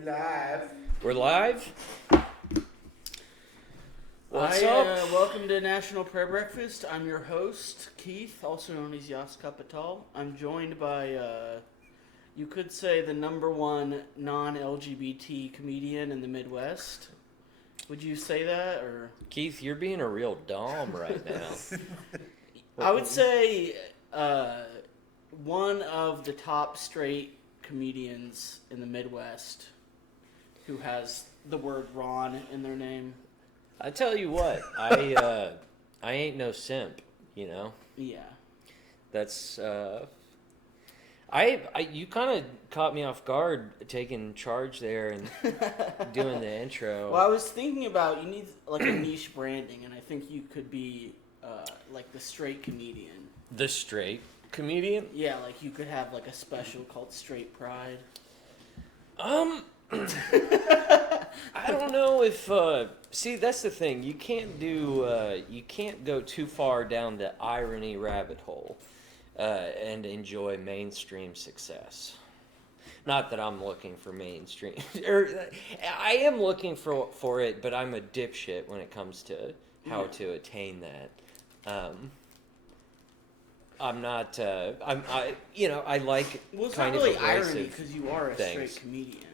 We live. We're live? What's up? Welcome to National Prayer Breakfast. I'm your host, Keith, also known as Yas Capital. I'm joined by, you could say, the number one non-LGBT comedian in the Midwest. Would you say that, or? Keith, you're being a real dom right now. I would say one of the top straight comedians in the Midwest who has the word Ron in their name. I tell you what, I ain't no simp, you know? Yeah. That's, you kind of caught me off guard taking charge there and doing the intro. Well, I was thinking about, you need like a niche branding, and I think you could be like the straight comedian. The straight comedian? Yeah, like you could have like a special called Straight Pride. I don't know if, see, that's the thing. You can't go too far down the irony rabbit hole and enjoy mainstream success. Not that I'm looking for mainstream. I am looking for it, but I'm a dipshit when it comes to how to attain that. I'm not, I like Well, it's kind not really of irony because you are a things. straight comedian.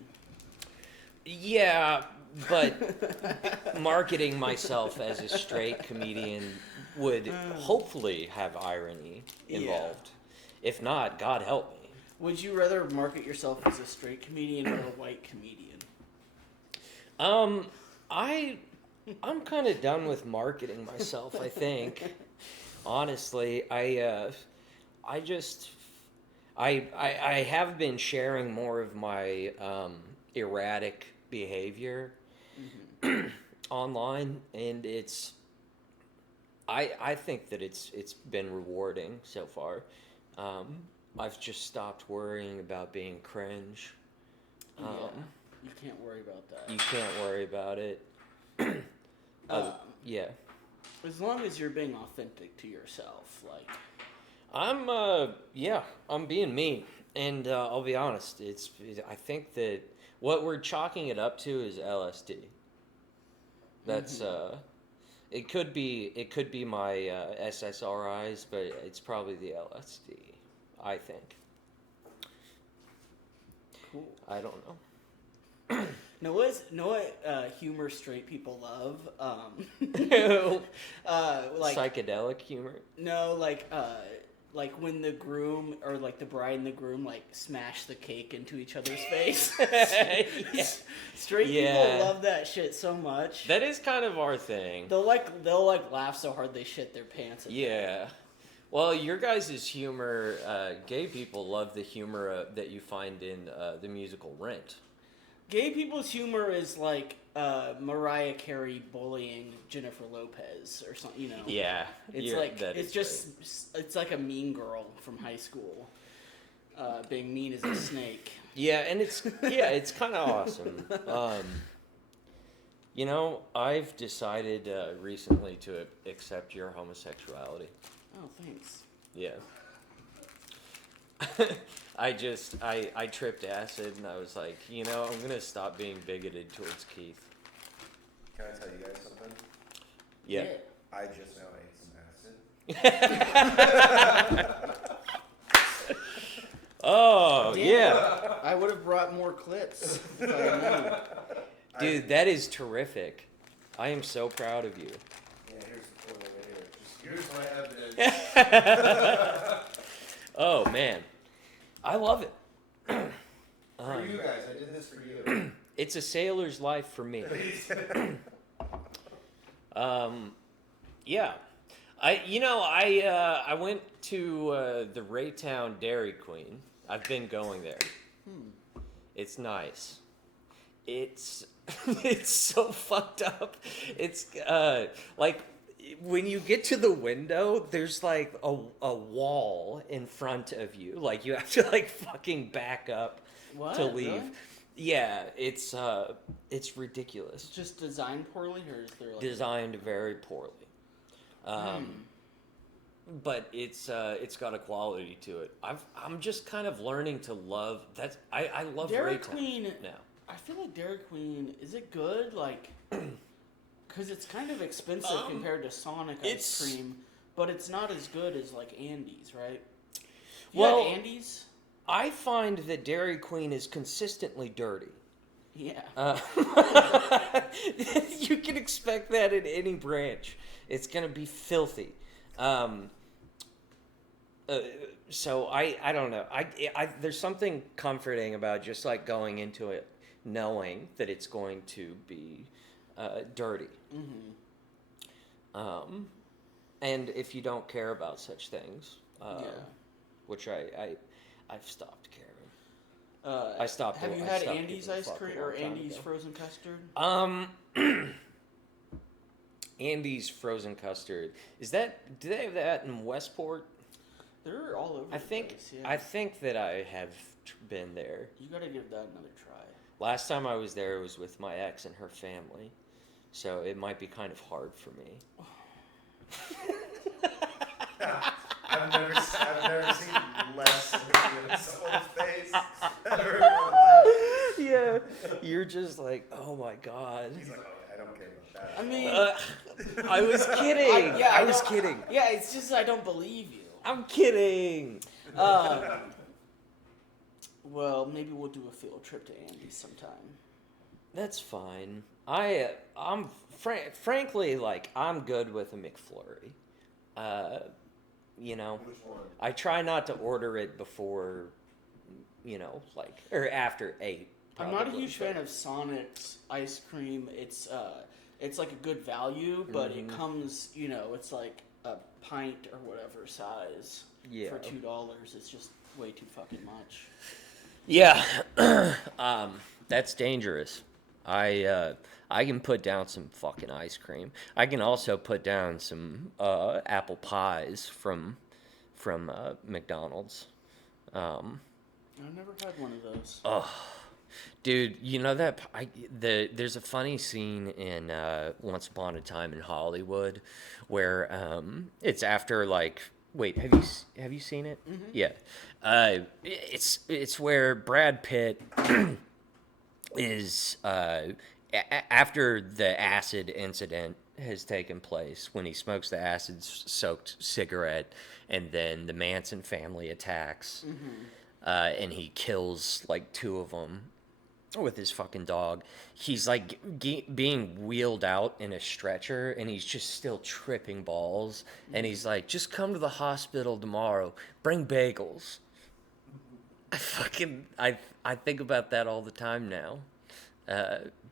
Yeah, but marketing myself as a straight comedian would hopefully have irony involved. Yeah. If not, God help me. Would you rather market yourself as a straight comedian or a white comedian? I'm kind of done with marketing myself, I think. Honestly, I have been sharing more of my erratic behavior online, and I think that it's been rewarding so far. I've just stopped worrying about being cringe. You can't worry about that. You can't worry about it. Yeah. As long as you're being authentic to yourself, like. I'm being me, and I'll be honest. I think that what we're chalking it up to is LSD. That's it could be my SSRIs, but it's probably the LSD. I think. Cool. I don't know. Know what humor straight people love? Like psychedelic humor. No, like when the groom or like the bride and the groom like smash the cake into each other's face. Yeah. Straight people love that shit so much. That is kind of our thing. They'll laugh so hard they shit their pants. Yeah. Well, your guys' humor, gay people love the humor that you find in the musical Rent. Gay people's humor is like Mariah Carey bullying Jennifer Lopez or something, you know. Yeah, it's like a mean girl from high school being mean as a snake. Yeah, and it's kind of awesome. I've decided recently to accept your homosexuality. Oh, thanks. Yeah. I tripped acid and I was like, I'm going to stop being bigoted towards Keith. Can I tell you guys something? Yeah. I just now ate some acid. Oh, damn, yeah. I would have brought more clips. If I had known. Dude, that is terrific. I am so proud of you. Yeah, here's my evidence. Oh, man. I love it. For you guys, I did this for you. It's a sailor's life for me. Yeah. I went to the Raytown Dairy Queen. I've been going there. It's nice. It's so fucked up. It's like when you get to the window, there's like a wall in front of you. Like you have to like fucking back up to leave. Really? Yeah, it's ridiculous. It's just designed poorly, or is there like Designed very poorly. But it's got a quality to it. I'm just kind of learning to love that. I love Dairy Raytown Queen now. I feel like Dairy Queen, is it good? Like, because it's kind of expensive compared to Sonic ice cream, but it's not as good as like Andes, right? You had Andes? I find that Dairy Queen is consistently dirty. Yeah. You can expect that in any branch. It's going to be filthy. So I don't know. I there's something comforting about just like going into it knowing that it's going to be dirty. Mm-hmm. And if you don't care about such things, which I've stopped caring. I stopped. Have you had Andes ice cream or Andes frozen custard? Andes frozen custard. Do they have that in Westport? They're all over. I think that I have been there. You gotta give that another try. Last time I was there, it was with my ex and her family, so it might be kind of hard for me. I've never seen less in someone's face ever in my life. Yeah, you're just like, oh my god. He's like, oh, I don't care about that. I mean, I was kidding. I was kidding. Yeah, it's just I don't believe you. I'm kidding. Well, maybe we'll do a field trip to Andes sometime. That's fine. I'm frankly like I'm good with a McFlurry. You know, Which one? I try not to order it before, or after 8. I'm not a huge fan of Sonic's ice cream. It's like a good value, but it comes, it's like a pint or whatever size for $2. It's just way too fucking much. Yeah, that's dangerous. I can put down some fucking ice cream. I can also put down some apple pies from McDonald's. I've never had one of those. Oh, dude, you know that there's a funny scene in Once Upon a Time in Hollywood where it's after like. Wait, have you seen it? Mm-hmm. Yeah, it's where Brad Pitt is after the acid incident has taken place when he smokes the acid-soaked cigarette, and then the Manson family attacks, and he kills like 2 of them with his fucking dog. He's like being wheeled out in a stretcher, and he's just still tripping balls. And he's like, "Just come to the hospital tomorrow. Bring bagels." I think about that all the time now.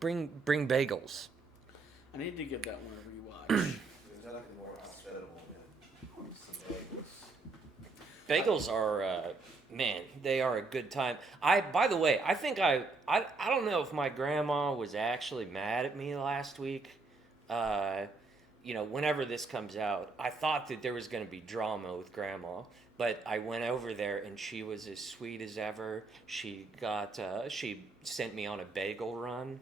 Bring bagels. I need to give that one a rewatch. There's nothing more hospitable than some bagels. Bagels are, man, they are a good time. By the way, I think I don't know if my grandma was actually mad at me last week. Whenever this comes out, I thought that there was going to be drama with grandma, but I went over there and she was as sweet as ever. She sent me on a bagel run.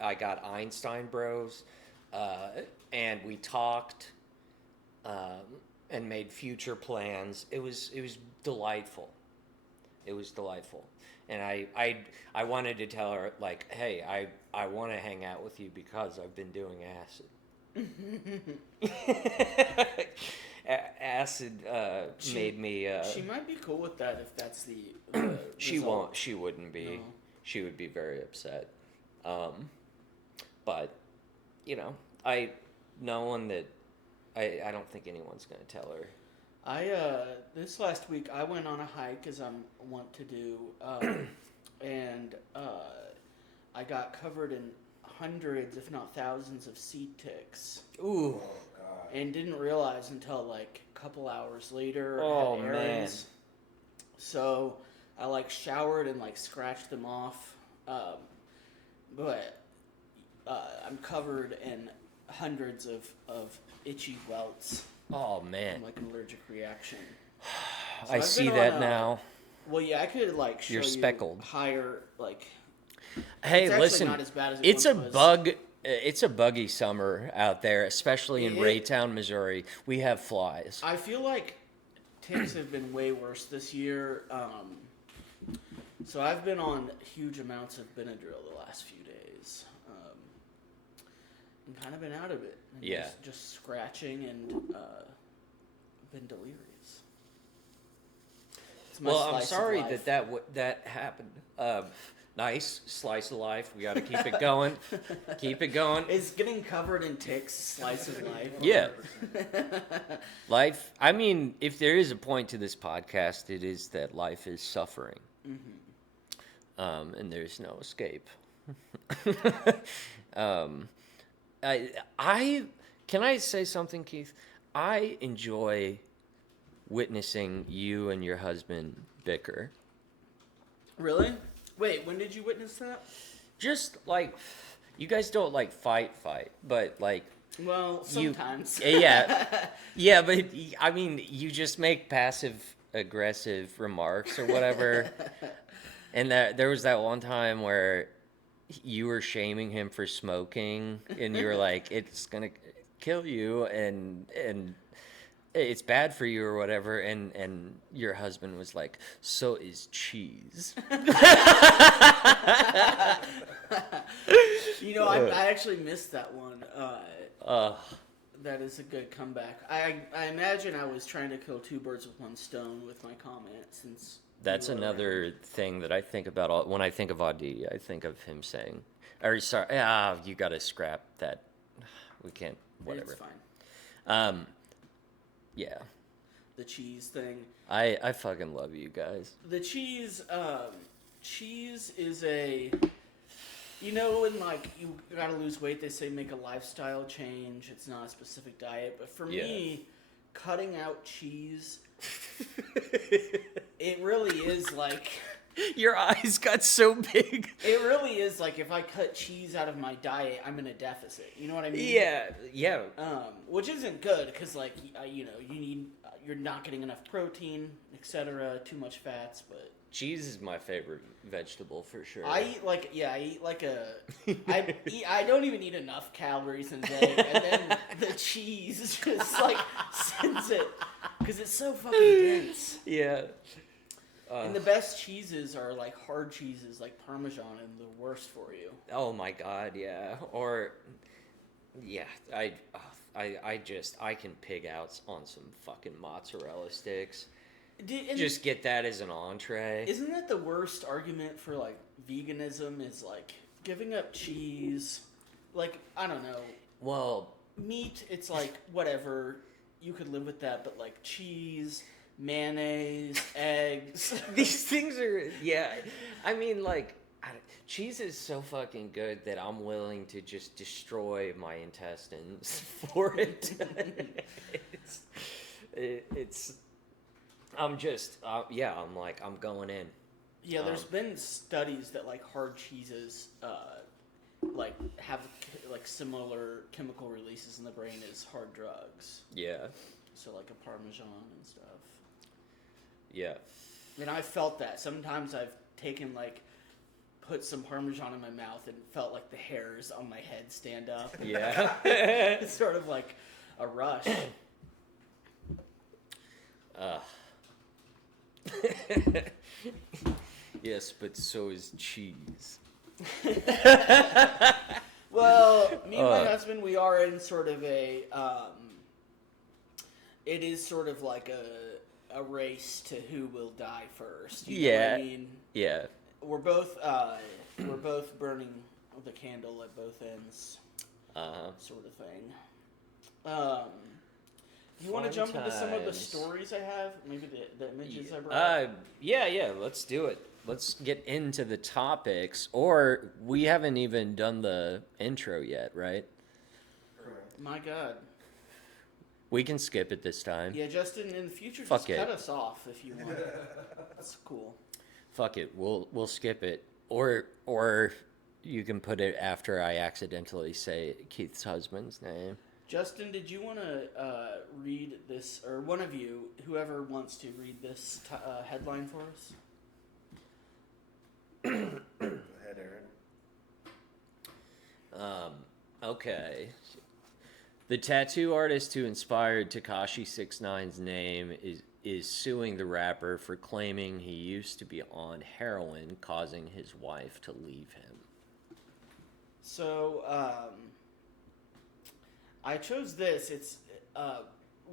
I got Einstein Bros, and we talked, and made future plans. It was delightful. It was delightful. And I wanted to tell her, like, hey, I want to hang out with you because I've been doing acid. Acid made me... she might be cool with that if that's the she result. won't. She wouldn't be. No. She would be very upset. But, I don't think anyone's going to tell her. This last week I went on a hike as I want to do, and I got covered in hundreds, if not thousands, of seed ticks. Ooh. Oh, God. And didn't realize until like a couple hours later. Oh, I had errands. Man. So I like showered and like scratched them off. But I'm covered in hundreds of itchy welts. Oh, man. Like an allergic reaction. So I see that now. Well, yeah, I could like show You're speckled. You higher like. Hey, listen. Not as bad as it's a was. bug. It's a buggy summer out there, especially in Raytown, Missouri. We have flies. I feel like ticks have been way worse this year. So I've been on huge amounts of Benadryl the last few days, and kind of been out of it. And Yeah. just scratching and been delirious. It's my Well, I'm slice of sorry life. that happened. Nice slice of life. We got to keep it going. Keep it going. It's getting covered in ticks. Slice of life. Yeah. Life. I mean, if there is a point to this podcast, it is that life is suffering. And there's no escape. I can I say something, Keith? I enjoy witnessing you and your husband bicker. Really? Wait, when did you witness that? Just like you guys don't like fight, but like Well, sometimes. yeah, but I mean, you just make passive aggressive remarks or whatever. And there was that one time where you were shaming him for smoking, and you were like, "It's gonna kill you," and it's bad for you or whatever. And your husband was like, "So is cheese." You know, I actually missed that one. That is a good comeback. I imagine I was trying to kill two birds with one stone with my comment, since That's you were another around. thing that I think about when I think of Adi. I think of him saying, or sorry, you got to scrap that. We can't, whatever. It's fine. Yeah. The cheese thing. I fucking love you guys. The cheese is a, you know, when like you gotta lose weight, they say make a lifestyle change. It's not a specific diet, but for me, cutting out cheese, it really is like. Your eyes got so big. It really is like if I cut cheese out of my diet, I'm in a deficit. You know what I mean? Yeah. Which isn't good because, like, you know, you're not getting enough protein, etc. Too much fats, but Cheese is my favorite vegetable for sure. I eat like I don't even eat enough calories in a day, and then the cheese just like sends it because it's so fucking dense. Yeah. And the best cheeses are like hard cheeses, like Parmesan, and the worst for you. Oh my god, yeah. Or, yeah, I can pig out on some fucking mozzarella sticks. Just get that as an entree. Isn't that the worst argument for like veganism? Is like giving up cheese. Like, I don't know. Well, Meat, it's like whatever, you could live with that, but like cheese, mayonnaise, eggs. these things are, yeah. I mean, like, cheese is so fucking good that I'm willing to just destroy my intestines for it. I'm just, I'm like, I'm going in. Yeah, there's been studies that like hard cheeses, like have like similar chemical releases in the brain as hard drugs. Yeah. So like a Parmesan and stuff. Yeah. And I felt that. Sometimes I've taken like, put some Parmesan in my mouth and felt like the hairs on my head stand up. Yeah. It's sort of like a rush. Yes, but so is cheese. Well, me and my husband, we are in sort of a, it is sort of like a race to who will die first. You know what I mean? Yeah. We're both burning the candle at both ends, sort of thing. You want to jump into some of the stories I have? Maybe the images I brought? Yeah, let's do it. Let's get into the topics. Or we haven't even done the intro yet, right? My God. We can skip it this time. Yeah, Justin, in the future, Fuck just it. cut us off if you want. That's cool. Fuck it. We'll skip it. Or you can put it after I accidentally say Keith's husband's name. Justin, did you want to read this, or one of you, whoever wants to read this headline for us? Go ahead, Aaron. Okay. The tattoo artist who inspired Tekashi 6ix9ine's name is suing the rapper for claiming he used to be on heroin, causing his wife to leave him. So, I chose this. It's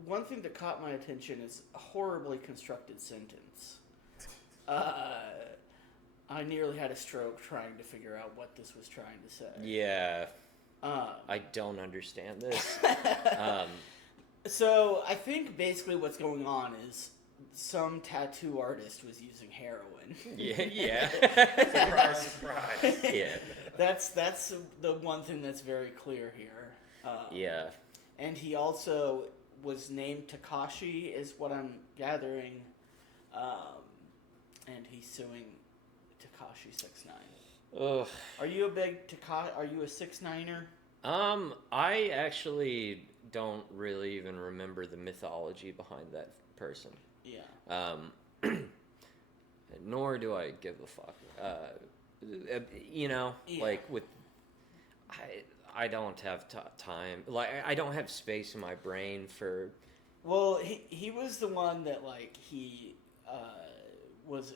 one thing that caught my attention is a horribly constructed sentence. I nearly had a stroke trying to figure out what this was trying to say. Yeah. I don't understand this. So I think basically what's going on is some tattoo artist was using heroin. Yeah. Surprise, surprise. Yeah. That's the one thing that's very clear here. Yeah. And he also was named Takashi, is what I'm gathering. And he's suing Takashi 6ix9ine. Ugh. Are you a big Takashi? Are you a 6ix9er? I actually don't really even remember the mythology behind that person. Yeah. Nor do I give a fuck. Yeah. Like with, I don't have time. Like I don't have space in my brain for. Well, he was the one that he was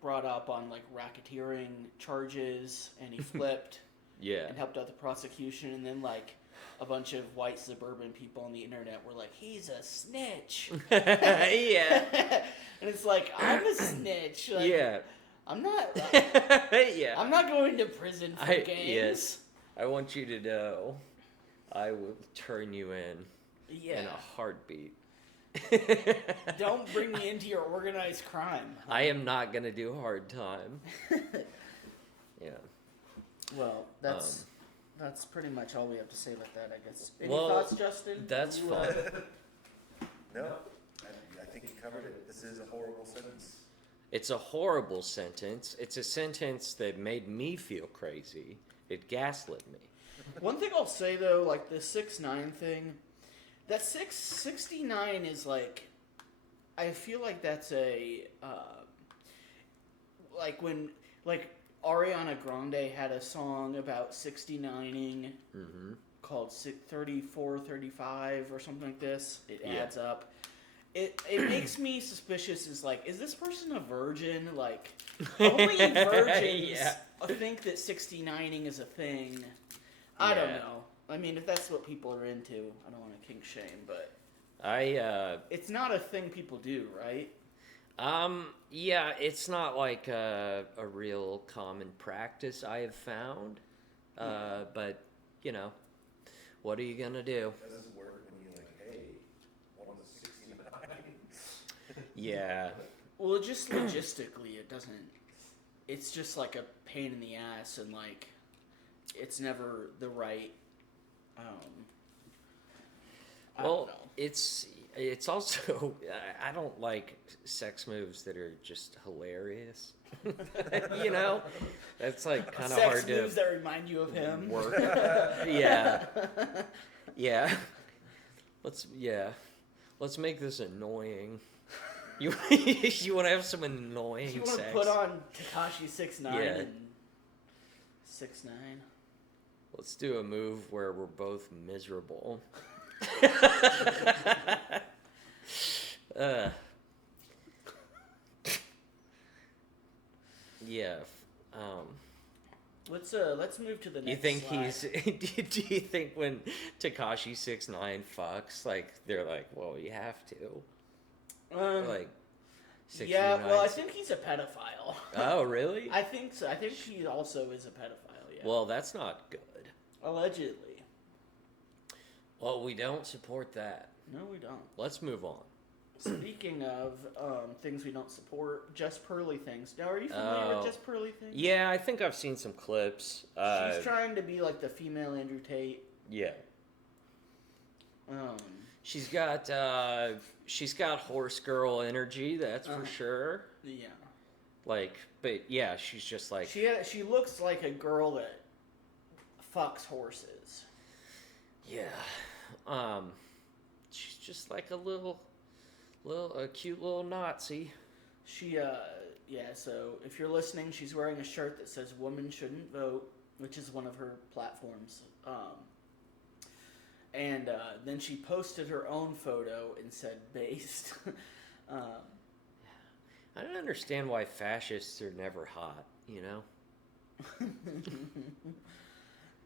brought up on racketeering charges, and he flipped. Yeah. And helped out the prosecution, and then a bunch of white suburban people on the internet were like, "He's a snitch." Yeah. And it's like, I'm a snitch. Yeah. I'm not. Yeah. I'm not going to prison for games. Yes. I want you to know, I will turn you in a heartbeat. Don't bring me into your organized crime. I am not gonna do hard time. Yeah. Well, that's pretty much all we have to say about that, I guess. Any Well, thoughts, Justin? That's fine. No, I think you covered it. This is a horrible sentence. It's a horrible sentence. It's a sentence that made me feel crazy. It gaslit me. One thing I'll say though, the 6ix9ine thing, that 669 is I feel like that's a when Ariana Grande had a song about 69ing called 34, 35 or something like this. It adds up. It makes me suspicious. Is this person a virgin? Only virgins think that 69ing is a thing. I don't know. I mean, if that's what people are into, I don't want to kink shame, but it's not a thing people do, right? Yeah, it's not a real common practice I have found. But, what are you gonna do? That doesn't work when you're hey, one was 69. Yeah. Well, just logistically, it doesn't. It's just a pain in the ass, and it's never the right. I don't know. It's also I don't like sex moves that are just hilarious. That's kind of hard Sex to moves that remind you of him. work. Yeah. Let's make this annoying. You want to have some annoying You want sex? to put on Takashi 6ix9ine and 6ix9ine. Let's do a move where we're both miserable. Yeah. Let's move to the next. You think slide. do you think when Tekashi 6ix9ine fucks, they're well, you have to? 6ix9ine. Yeah, well, I think he's a pedophile. Oh, really? I think so. I think he also is a pedophile, yeah. Well, that's not good. Allegedly. Well, we don't support that. No, we don't. Let's move on. Speaking of things we don't support, Just Pearly things. Now, are you familiar with Just Pearly things? Yeah, I think I've seen some clips. She's trying to be the female Andrew Tate. Yeah. She's got horse girl energy, that's for sure. Yeah. But yeah, she's just She looks like a girl that fucks horses. Yeah. She's just a cute little Nazi. She, so if you're listening, she's wearing a shirt that says "Women Shouldn't Vote," which is one of her platforms. And then she posted her own photo and said "based." I don't understand why fascists are never hot, you know?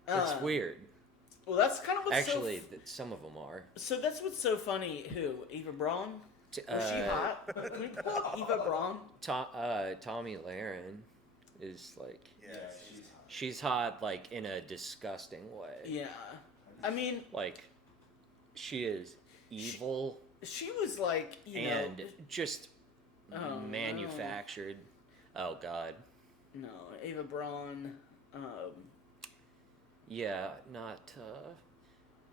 It's weird. Well, that's kind of what's Actually, some of them are. So that's what's so funny. Who? Eva Braun? Was she hot? Can we pull up Eva Braun? Tommy Lahren is like... Yeah, She's hot, like, in a disgusting way. Yeah. I mean... Like, she is evil. She was like, and just manufactured. No. Oh, God. No, Eva Braun... Yeah, not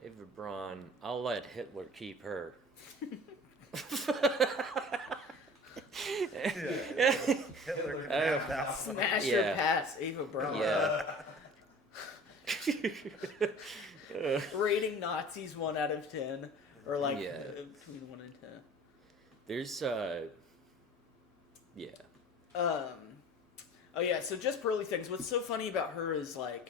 Eva Braun. I'll let Hitler keep her. Hitler smash her past Eva Braun. Yeah. Rating Nazis 1 out of 10, or like between 1 and 10. There's yeah. Oh yeah. So just pearly things. What's so funny about her is like.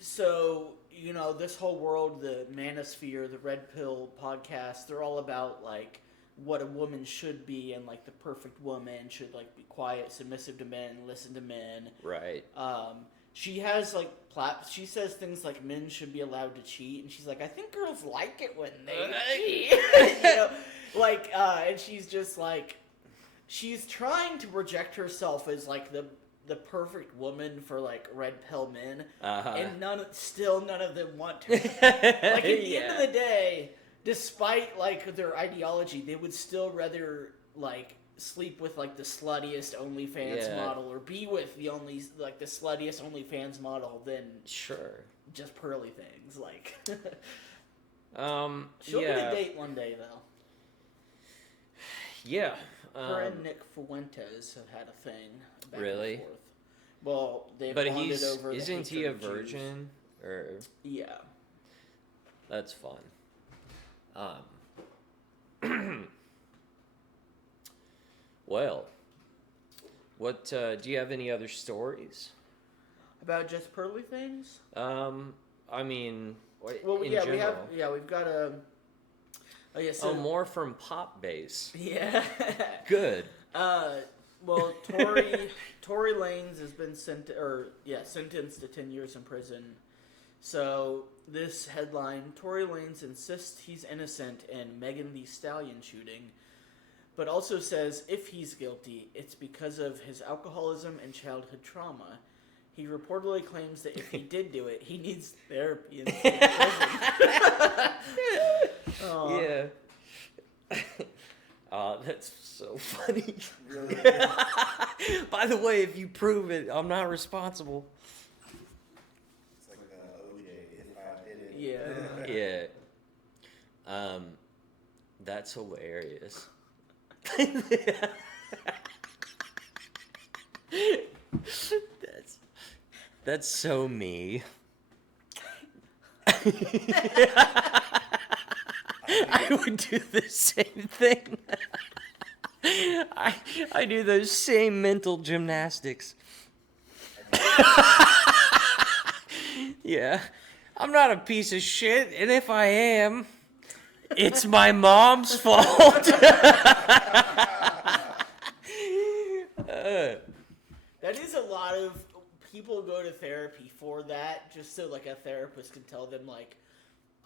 So, you know, this whole world, the Manosphere, the Red Pill podcast, they're all about, like, what a woman should be and, like, the perfect woman should, like, be quiet, submissive to men, listen to men. Right. She has, like, she says things like men should be allowed to cheat, and she's like, I think girls like it when they cheat. You know? Like, and she's just, like, she's trying to project herself as, like, the perfect woman for like red pill men, and none of them want to. Like at the end of the day, despite like their ideology, they would still rather like sleep with like the sluttiest OnlyFans model or be with the sluttiest OnlyFans model than just pearly things. Like, she'll get a date one day though. Yeah. Her and Nick Fuentes have had a thing. Back really? And forth. Well, they've bonded over. Isn't he a virgin? Or yeah. That's fun. Well, what do you have any other stories about just pearly things? I mean, we've got a. Oh yeah, so more from Pop Base. Yeah. Good. Well, Tory Lanez has been sentenced to 10 years in prison. So this headline: Tory Lanez insists he's innocent in Megan Thee Stallion shooting, but also says if he's guilty, it's because of his alcoholism and childhood trauma. He reportedly claims that if he did do it, he needs therapy instead of prison. Yeah. That's so funny. Really? By the way, if you prove it, I'm not responsible. It's like OJ, if I did it. Yeah. Yeah. That's hilarious. That's so me. I would do the same thing. I do those same mental gymnastics. Yeah. I'm not a piece of shit, and if I am, it's my mom's fault. That is a lot of people go to therapy for that, just so like a therapist can tell them like,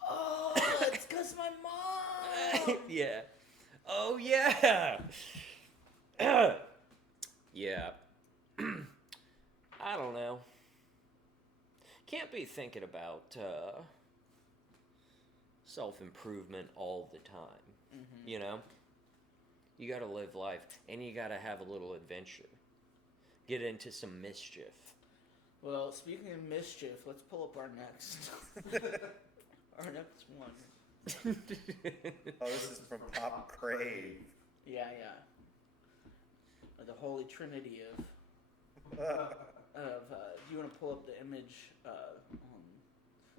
oh, it's because my mom. Yeah. Oh, yeah. Yeah. I don't know. Can't be thinking about self-improvement all the time. Mm-hmm. You know? You gotta live life, and you gotta have a little adventure. Get into some mischief. Well, speaking of mischief, let's pull up our next one. Oh, this is from Pop Crave. Yeah. The Holy Trinity of do you want to pull up the image? There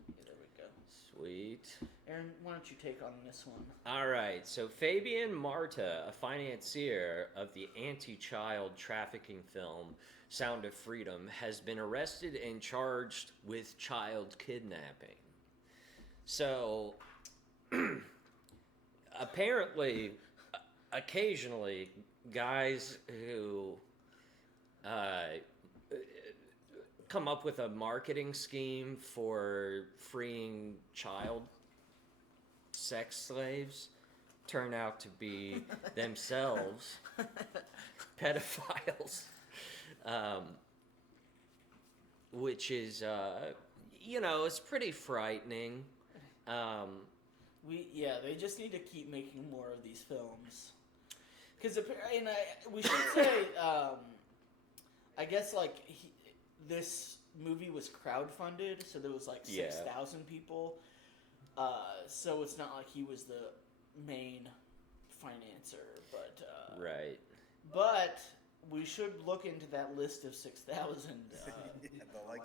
we go. Sweet. Aaron, why don't you take on this one? All right. So Fabian Marta, a financier of the anti-child trafficking film Sound of Freedom, has been arrested and charged with child kidnapping. So apparently, occasionally guys who come up with a marketing scheme for freeing child sex slaves turn out to be themselves pedophiles, which is, it's pretty frightening. They just need to keep making more of these films. Because we should say, I guess this movie was crowdfunded, so there was 6,000 people. So it's not like he was the main financer, but right. But we should look into that list of 6,000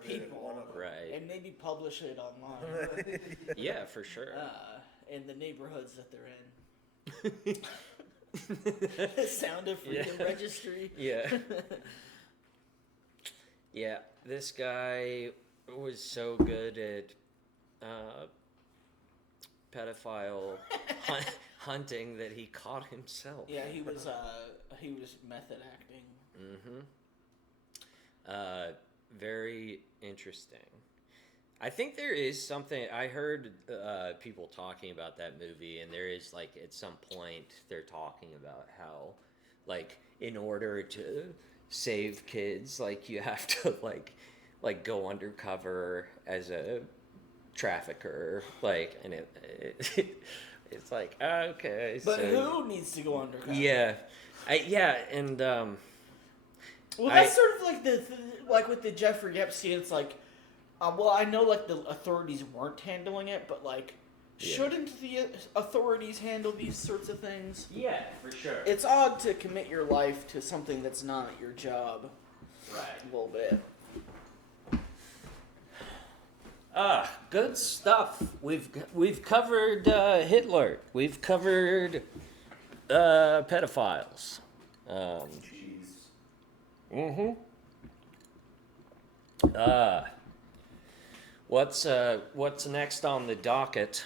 people, right, and maybe publish it online. Yeah, for sure. In the neighborhoods that they're in. The Sound of Freedom Registry. Yeah. Yeah, this guy was so good at pedophile hunting that he caught himself. Yeah, he was method acting. Mm-hmm. Very interesting. I think there is something, I heard people talking about that movie, and there is at some point they're talking about how in order to save kids, you have to go undercover as a trafficker, and it's okay. But so, who needs to go undercover? Yeah, and well, that's sort of like with the Jeffrey Epstein. It's I know the authorities weren't handling it, but shouldn't the authorities handle these sorts of things? Yeah, for sure. It's odd to commit your life to something that's not your job. Right. A little bit. Good stuff. We've covered Hitler. We've covered pedophiles. Jeez. Mm-hmm. What's next on the docket?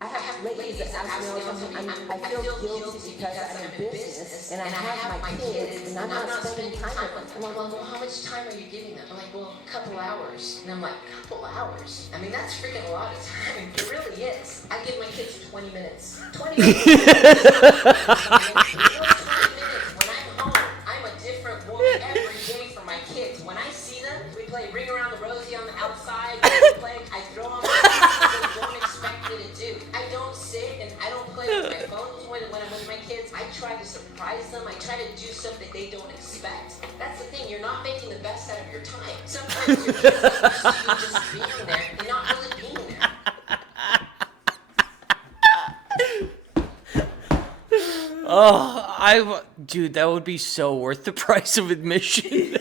I have ladies that ask me all the time, I feel guilty because I'm in business and I have my kids and I'm not spending time with them. I'm like, well, how much time are you giving them? I'm like, well, a couple hours. And I'm like, couple hours? I mean, that's freaking a lot of time. It really is. I give my kids 20 minutes. 20 minutes. 20 minutes. When I'm home, I'm a different woman every day for my kids. When I see them, we play Ring Around the Rosie on the outside. I throw them they don't expect me to do. I don't sit and I don't play with my phone when I'm with my kids. I try to surprise them. I try to do stuff that they don't expect. That's the thing. You're not making the best out of your time. Sometimes your kids are just being there and not really being there. Dude, that would be so worth the price of admission.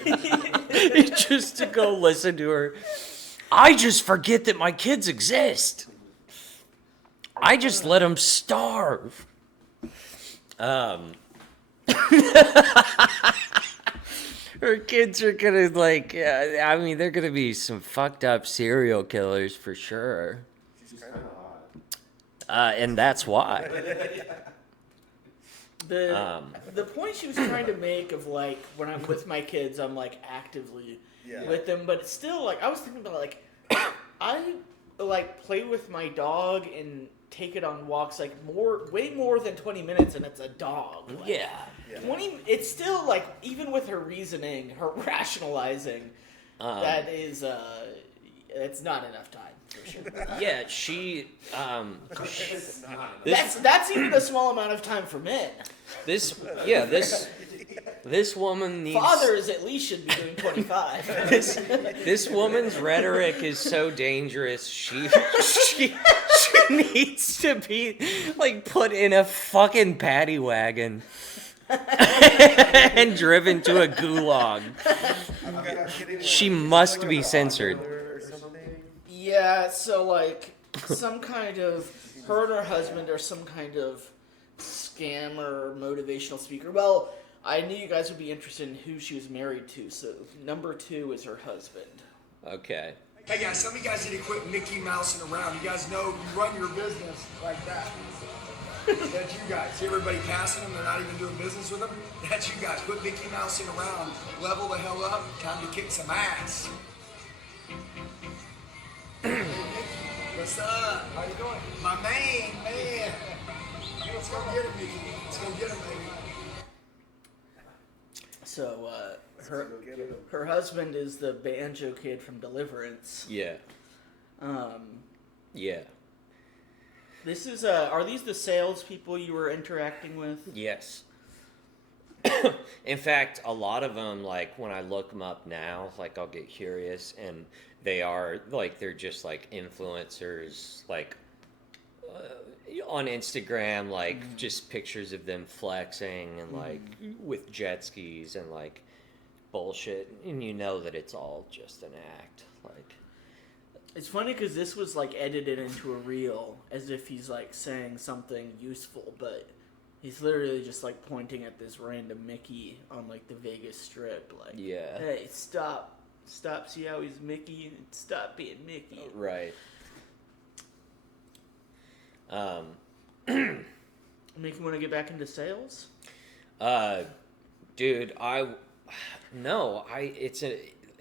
Just to go listen to her. I just forget that my kids exist. I just let them starve. Her kids are gonna they're gonna be some fucked up serial killers for sure. She's kind of hot. And that's why. The point she was trying to make of when I'm with my kids, I'm actively with them, but it's still I was thinking about I play with my dog and take it on walks way more than 20 minutes, and it's a dog. 20. It's still even with her reasoning, her rationalizing, that is it's not enough time for sure. Yeah, she. That's even a small amount of time for men. This woman needs. Fathers at least should be doing 25. This woman's rhetoric is so dangerous. She needs to be put in a fucking paddy wagon and driven to a gulag. She must be censored. Yeah, so some kind of her and her husband are some kind of scam or motivational speaker. Well, I knew you guys would be interested in who she was married to, so number 2 is her husband. Okay. Hey guys, some of you guys need to quit Mickey Mousing around. You guys know you run your business like that. That's you guys. See everybody passing them, they're not even doing business with them? That's you guys. Quit Mickey Mousing around. Level the hell up. Time to kick some ass. What's up? How you doing? My man. Let's go get him, Mickey. Let's go get him, baby. So, her husband is the banjo kid from Deliverance. Yeah. Yeah. This is, are these the salespeople you were interacting with? Yes. In fact, a lot of them, like, when I look them up now, like, I'll get curious, and they are, like, they're just, like, influencers, like, on Instagram, like, just pictures of them flexing and, like, with jet skis and, like, bullshit, and you know that it's all just an act, like... It's funny because this was, like, edited into a reel as if he's, like, saying something useful, but he's literally just, like, pointing at this random Mickey on, like, the Vegas Strip, like, Yeah. Hey, stop, see how he's Mickey, and stop being Mickey. Right. Make you want to get back into sales? Dude,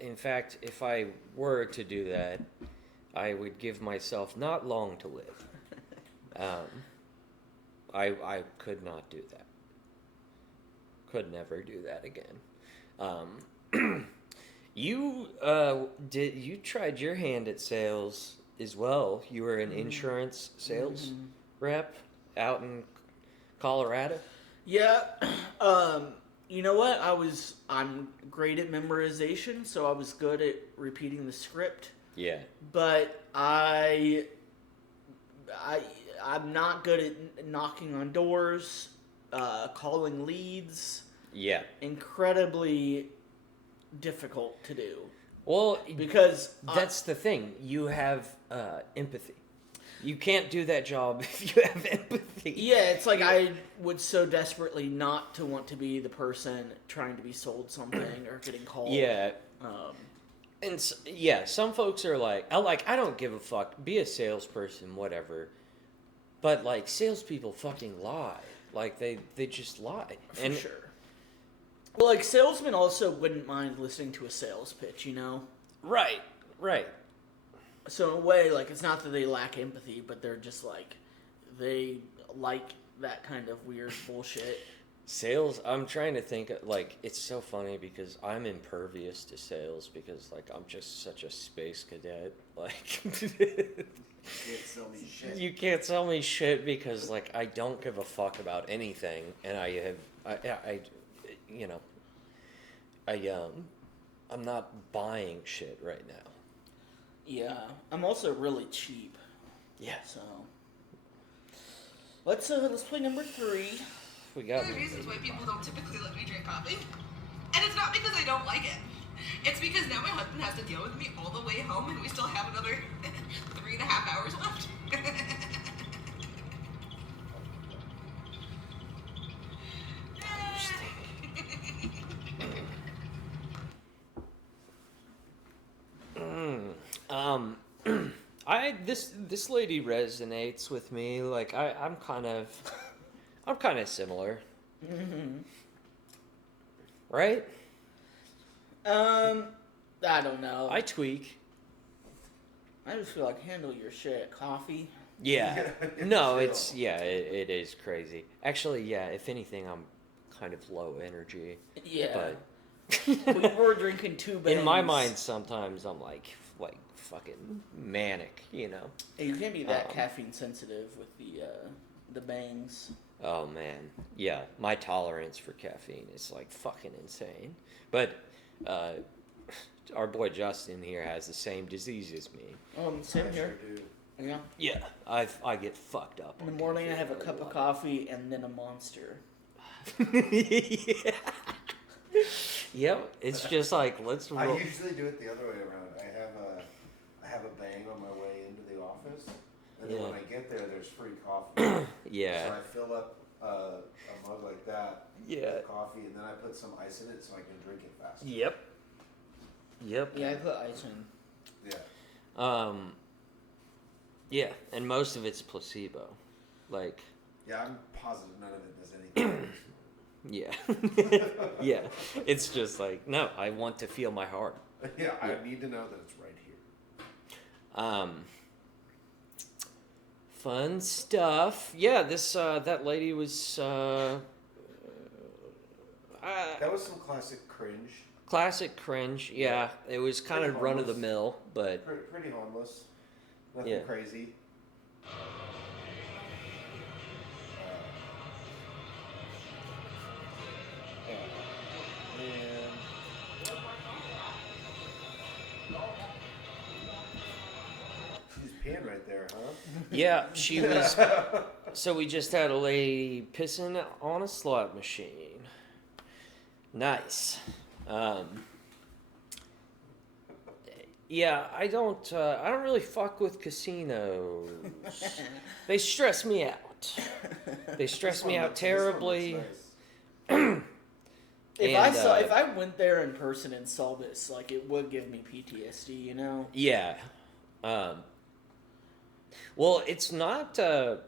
in fact, if I were to do that, I would give myself not long to live. I could not do that. Could never do that again. You tried your hand at sales as well. You were an insurance sales rep out in Colorado. Yeah. You know what? I'm great at memorization, so I was good at repeating the script. Yeah. But I'm not good at knocking on doors, calling leads. Yeah. Incredibly difficult to do. Well, Because that's the thing. You have empathy. You can't do that job if you have empathy. Yeah, it's like I would so desperately not to want to be the person trying to be sold something or getting called. Yeah. And some folks are like, I don't give a fuck. Be a salesperson, whatever. But like, salespeople fucking lie. Like they just lie. For sure. Well, like salesmen also wouldn't mind listening to a sales pitch, you know? Right. So in a way, like, it's not that they lack empathy, but they're just, like, they like that kind of weird bullshit. Sales, I'm trying to think, like, it's so funny because I'm impervious to sales because, like, I'm just such a space cadet. Like, You can't sell me shit. you can't sell me shit because, like, I don't give a fuck about anything, and I'm not buying shit right now. Yeah. I'm also really cheap. Yeah. So let's play number 3. We got One of the reasons why people don't typically let me drink coffee, and it's not because I don't like it. It's because now my husband has to deal with me all the way home, and we still have another 3.5 hours left. This lady resonates with me. Like I'm kind of similar. Right? I don't know. I tweak. I just feel like handle your shit. Coffee. Yeah. No, it is crazy. Actually, yeah, if anything, I'm kind of low energy. Yeah. But We were drinking 2 bangs. in my mind, sometimes I'm like fucking manic, you know? Hey, you can't be that caffeine sensitive with the bangs. Oh man, yeah, my tolerance for caffeine is like fucking insane. But our boy Justin here has the same disease as me. Same I here. sure do. Yeah. Yeah, I get fucked up. In the on morning, I caffeine have a cup of lot. coffee and then a Monster. Yeah. Yep, it's just like let's I roll. usually do it the other way around. I have a bang on my way into the office, and then when I get there, there's free coffee. Yeah. So I fill up a mug like that with coffee, and then I put some ice in it so I can drink it faster. Yep. Yeah, I put ice in. Yeah. Yeah, and most of it's placebo. Like, Yeah, I'm positive none of it does anything. Yeah. Yeah. It's just like, no, I want to feel my heart. Yeah, I Yeah. need to know that it's right here. Fun stuff. Yeah, this that lady was That was some classic cringe. classic cringe. Yeah, it was kind of Pretty run of the harmless. mill, but Pretty harmless. Nothing Yeah. crazy. And she's peeing right there, huh? yeah, she was. So we just had a lady pissing on a slot machine. Nice. Yeah, I don't really fuck with casinos. They stress me out. They stress me out terribly. If And, if I went there in person and saw this, like, it would give me PTSD, you know? Yeah. Well, it's not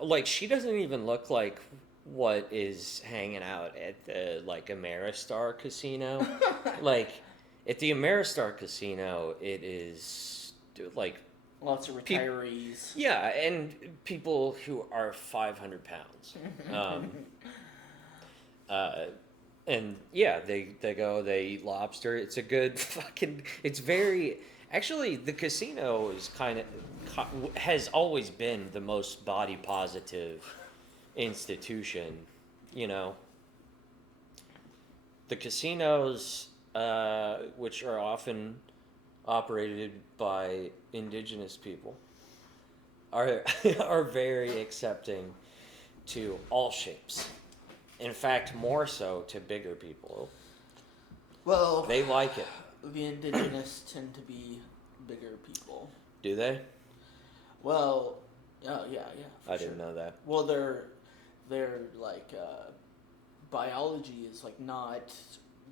like she doesn't even look like what is hanging out at the like Ameristar Casino. Like at the Ameristar Casino, it is like Lots of retirees. yeah, and people who are 500 pounds. And yeah, they go, they eat lobster. It's a good fucking. It's very. Actually, the casino is has always been the most body positive institution. You know, the casinos, which are often operated by indigenous people, are are very accepting to all shapes. In fact, more so to bigger people. Well, They like it. the indigenous tend to be bigger people. Do they? Well, oh yeah, for I sure. didn't know that. Well, they're like biology is like not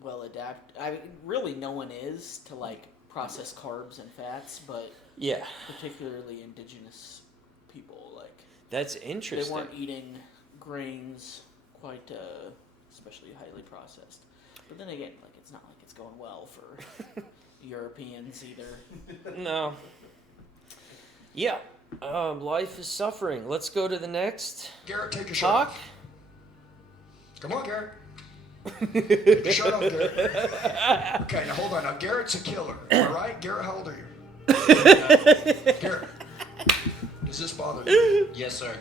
well adapted. I mean, really, no one is to like process carbs and fats, but Yeah. particularly indigenous people, like That's they interesting. weren't eating grains quite, especially highly processed. But then again, like it's not like it's going well for Europeans either. No. Yeah. Life is suffering. Let's go to the next Garrett, take your shirt talk. off. Come on, Garrett. Take your shirt off, Garrett. Okay, now hold on. Now, Garrett's a killer. Am I right? Garrett, how old are you? Garrett, does this bother you? Yes, sir.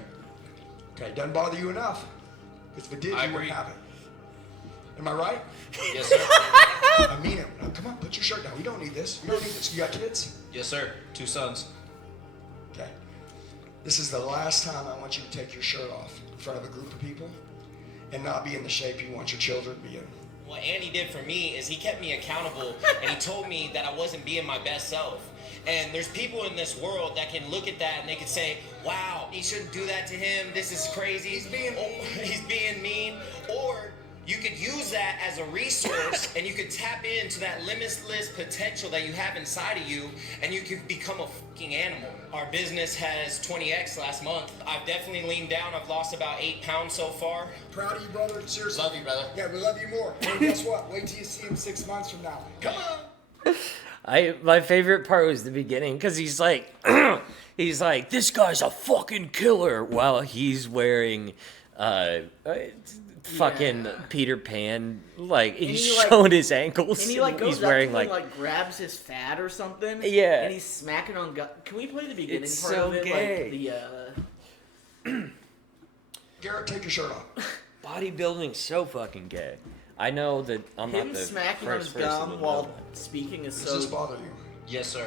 Okay, it doesn't bother you enough. If it did, I you wouldn't agree. have it. Am I right? Yes, sir. I mean it. Now, come on, put your shirt down. We don't need this. You don't need this. You got kids? Yes, sir. 2 sons. Okay. This is the last time I want you to take your shirt off in front of a group of people and not be in the shape you want your children to be in. What Andy did for me is he kept me accountable and he told me that I wasn't being my best self. And there's people in this world that can look at that and they can say, wow, he shouldn't do that to him. This is crazy. He's being mean. Or you could use that as a resource and you could tap into that limitless potential that you have inside of you and you could become a fucking animal. Our business has 20x last month. I've definitely leaned down. I've lost about 8 pounds so far. Proud of you, brother. Seriously. Love you, brother. Yeah, we love you more. And guess what? Wait till you see him 6 months from now. Come on. My favorite part was the beginning because he's like, this guy's a fucking killer while he's wearing, fucking Peter Pan, like he's he, like- showing his ankles. And he like goes he's up wearing to him, like grabs his fat or something. Yeah. And he's smacking on. Can we play the beginning It's part so of it? gay. Like the Garrett, take your shirt off. bodybuilding's so fucking gay. I know that I'm him not the smacking on his first person to gum know while that. speaking is Does so. this bother you? Yes, sir.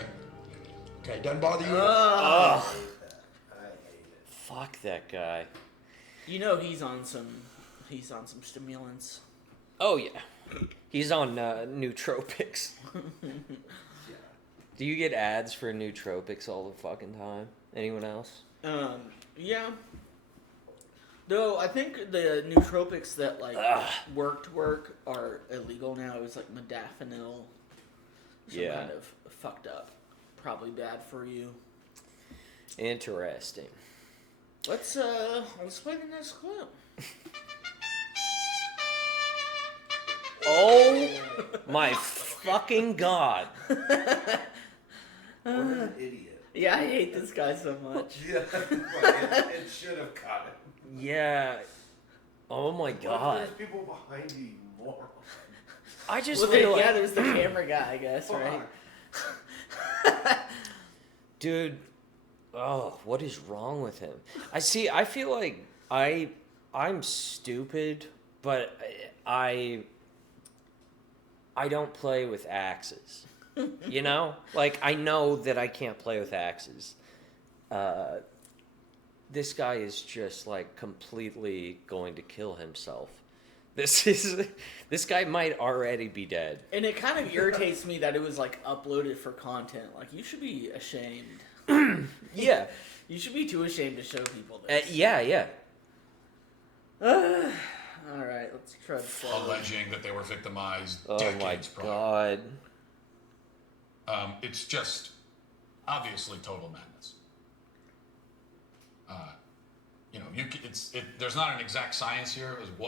Okay, doesn't bother you? Ugh. Fuck that guy. You know he's on some stimulants. Oh yeah, he's on nootropics. Do you get ads for nootropics all the fucking time? Anyone else? Yeah. Though I think the nootropics that like work are illegal now. It's like modafinil. Some Yeah. kind of fucked up. Probably bad for you. Interesting. Let's play the next clip. Oh my fucking god. What an idiot. Yeah, I hate this guy so much. Yeah, it should have caught him. Yeah. Oh my What if god. there's people behind you, you moron? I just Well, feel like, yeah, there's the camera guy, I guess, right? dude, oh, what is wrong with him? I feel like I'm stupid, but I don't play with axes. You know? Like, I know that I can't play with axes. This guy is just, like, completely going to kill himself. This guy might already be dead. And it kind of irritates me that it was, like, uploaded for content. Like, you should be ashamed. Yeah. You should be too ashamed to show people this. Yeah. Alright, let's try to follow. Alleging that they were victimized Oh my decades prior. god. It's just obviously total madness. There's not an exact science here of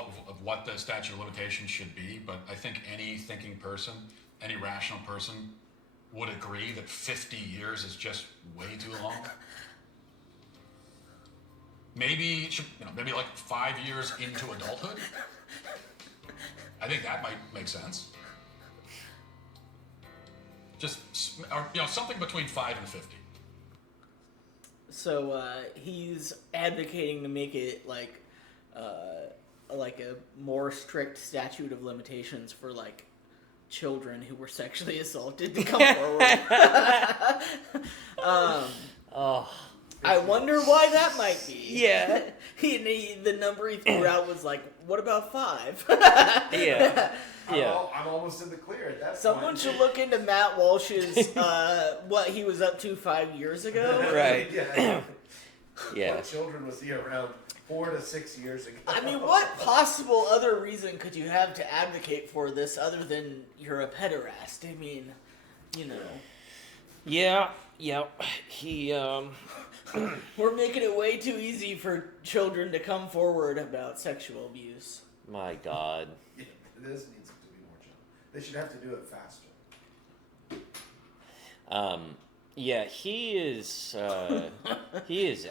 what the statute of limitations should be, but I think any thinking person, any rational person, would agree that 50 years is just way too long. Maybe like 5 years into adulthood. I think that might make sense. Just, something between 5 and 50. So, he's advocating to make it, like a more strict statute of limitations for, like, children who were sexually assaulted to come forward. Oh. I wonder why that might be. Yeah. The number he threw out was like, what about 5? Yeah. I'm almost in the clear at that Someone point. should look into Matt Walsh's, what he was up to 5 years ago. Right. Yeah. Yeah. What children was he around 4 to 6 years ago? I mean, what possible other reason could you have to advocate for this other than you're a pederast? I mean, you know. Yeah. He, We're making it way too easy for children to come forward about sexual abuse. my god. Yeah, this needs to be more gentle. They should have to do it faster. Yeah, he is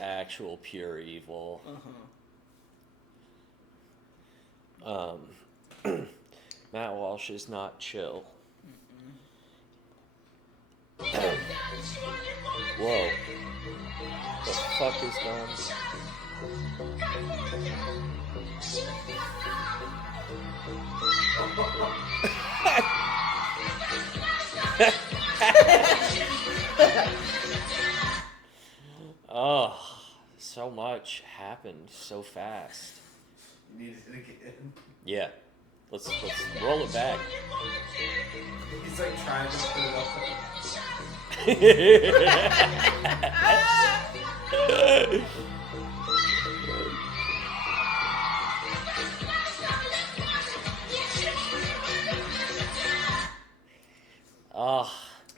actual pure evil. Matt Walsh is not chill. Whoa. The fuck is going Oh, so much happened so fast. You need it again. Yeah. Let's roll it back. He's like trying to put it up.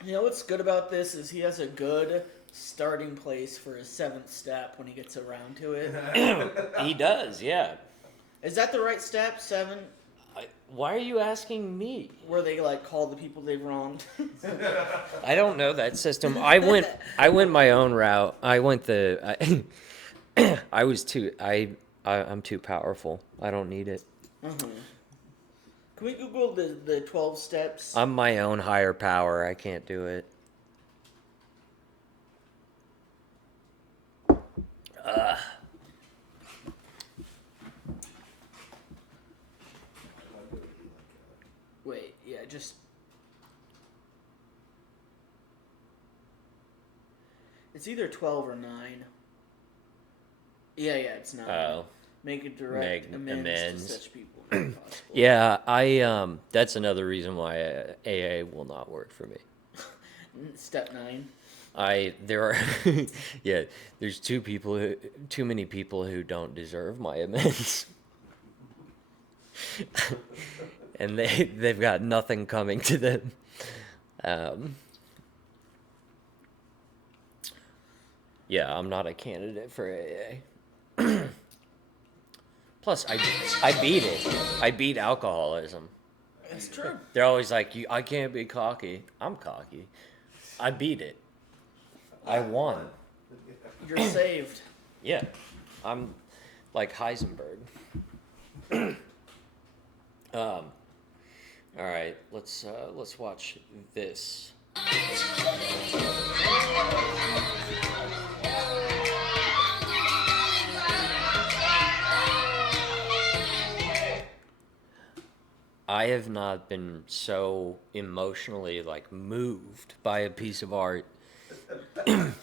You know what's good about this is he has a good starting place for his 7th step when he gets around to it. He does, yeah. Is that the right step, 7? Why are you asking me? Where they like call the people they've wronged? I don't know that system. I went my own route. I'm too powerful. I don't need it. Can we Google the 12 steps? I'm my own higher power. I can't do it. Wait, yeah, just... It's either 12 or 9. Yeah, it's 9. Oh. Make a direct amends to such people. If possible. Yeah, that's another reason why AA will not work for me. Step 9. There's too many people who don't deserve my amends. And they've got nothing coming to them. Yeah, I'm not a candidate for AA. Plus, I beat it. I beat alcoholism. It's true. They're always like, I can't be cocky. I'm cocky. I beat it. I won. You're saved. Yeah. I'm like Heisenberg. All right, let's watch this. I have not been so emotionally like moved by a piece of art in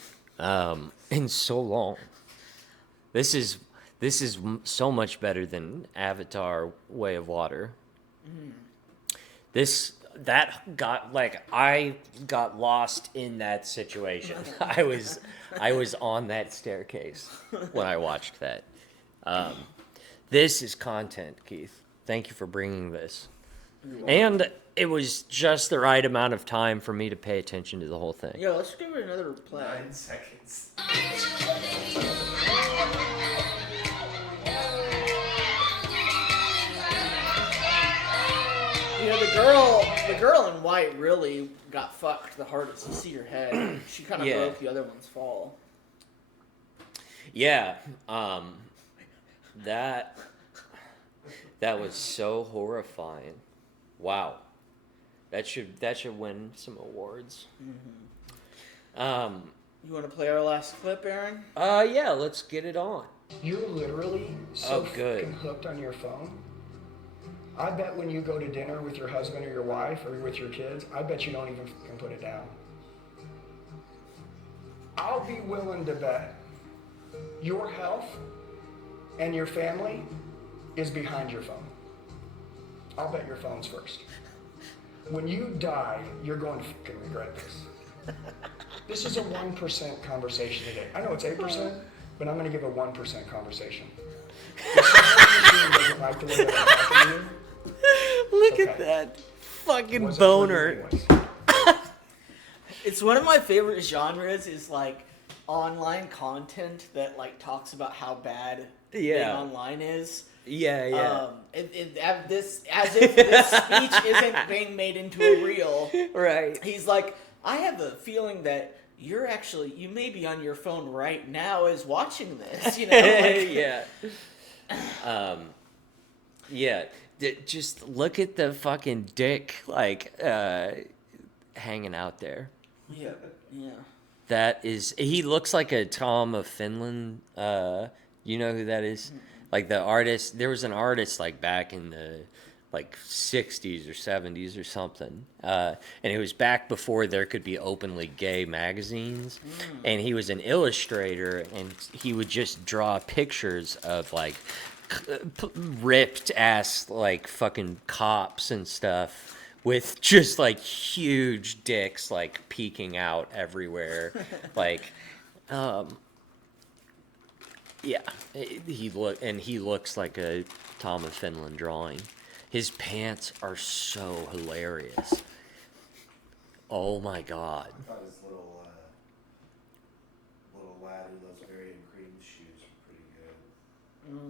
so long. This is so much better than Avatar: Way of Water. I got lost in that situation. I was on that staircase when I watched that. This is content, Keith. Thank you for bringing this. And it was just the right amount of time for me to pay attention to the whole thing. Yeah, let's give it another play. 9 seconds. You know, the girl in white really got fucked the hardest. You see her head. She kind of broke the other one's fall. Yeah, that was so horrifying. Wow, that should win some awards. Mm-hmm. You want to play our last clip, Aaron? Yeah, let's get it on. You're literally so fucking hooked on your phone. I bet when you go to dinner with your husband or your wife or with your kids, I bet you don't even fucking put it down. I'll be willing to bet your health and your family is behind your phone. I'll bet your phone's first. When you die, you're going to fucking regret this. This is a 1% conversation today. I know it's 8%, but I'm going to give a 1% conversation. If someone doesn't like the way that I'm talking to you, look at that fucking boner. It's one of my favorite genres is like online content that like talks about how bad being online is. Yeah. This as if this speech isn't being made into a reel. Right. He's like, I have a feeling that you may be on your phone right now as watching this. You know. Like, yeah. Just look at the fucking dick like hanging out there. Yeah. That is, he looks like a Tom of Finland. You know who that is? Like the artist. There was an artist like back in the like 60s or 70s or something, and it was back before there could be openly gay magazines. And he was an illustrator, and he would just draw pictures of like ripped ass like fucking cops and stuff with just like huge dicks like peeking out everywhere. Like yeah, he looks like a Tom of Finland drawing. His pants are so hilarious. Oh my god. I thought his little lad who loves Berry and Cream shoes were pretty good.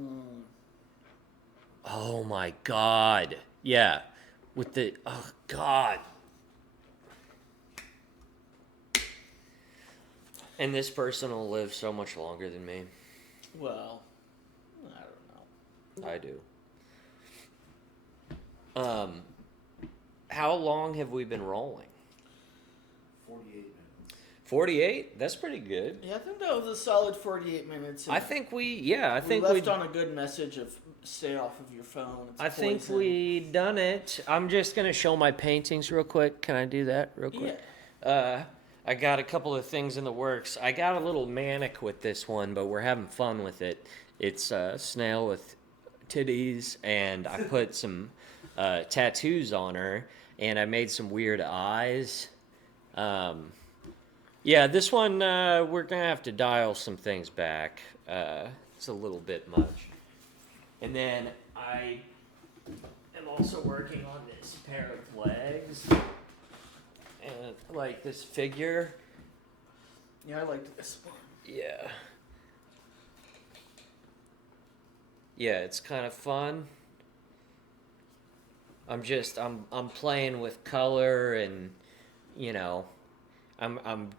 Oh my god. Yeah. With the, oh god. And this person will live so much longer than me. well, I don't know. I do. How long have we been rolling? 48 minutes. 48? That's pretty good. Yeah, I think that was a solid 48 minutes. I think we left on a good message of stay off of your phone. It's I think poison. we done it. I'm just going to show my paintings real quick. Can I do that real quick? Yeah. I got a couple of things in the works. I got a little manic with this one, but we're having fun with it. It's a snail with titties, and I put some tattoos on her, and I made some weird eyes. Yeah, this one, we're going to have to dial some things back. It's a little bit much. And then I am also working on this pair of legs. And like this figure. Yeah, I liked this one. Yeah. yeah, it's kind of fun. I'm playing with color and, you know, I'm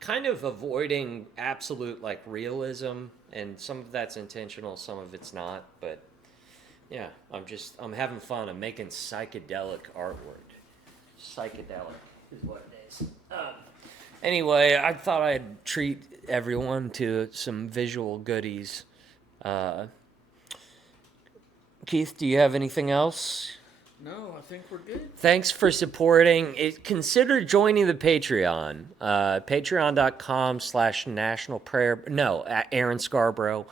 kind of avoiding absolute like realism, and some of that's intentional, some of it's not, but yeah, I'm having fun. I'm making psychedelic artwork. Psychedelic is what it is. Anyway, I thought I'd treat everyone to some visual goodies. Keith, do you have anything else? No, I think we're good. Thanks for supporting it. Consider joining the Patreon. Patreon.com/National Prayer. No, at Aaron Scarborough.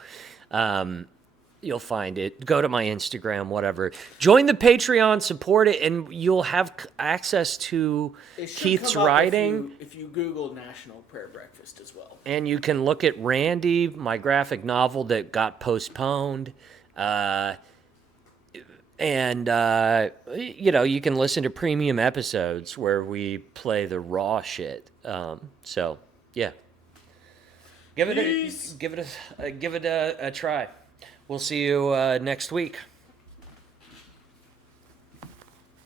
You'll find it. Go to my Instagram, whatever. Join the Patreon, support it, and you'll have access to It should Keith's come up writing. if you Google National Prayer Breakfast as well. And you can look at Randy, my graphic novel that got postponed. And, you know, you can listen to premium episodes where we play the raw shit. So, yeah. Give it a try. We'll see you next week.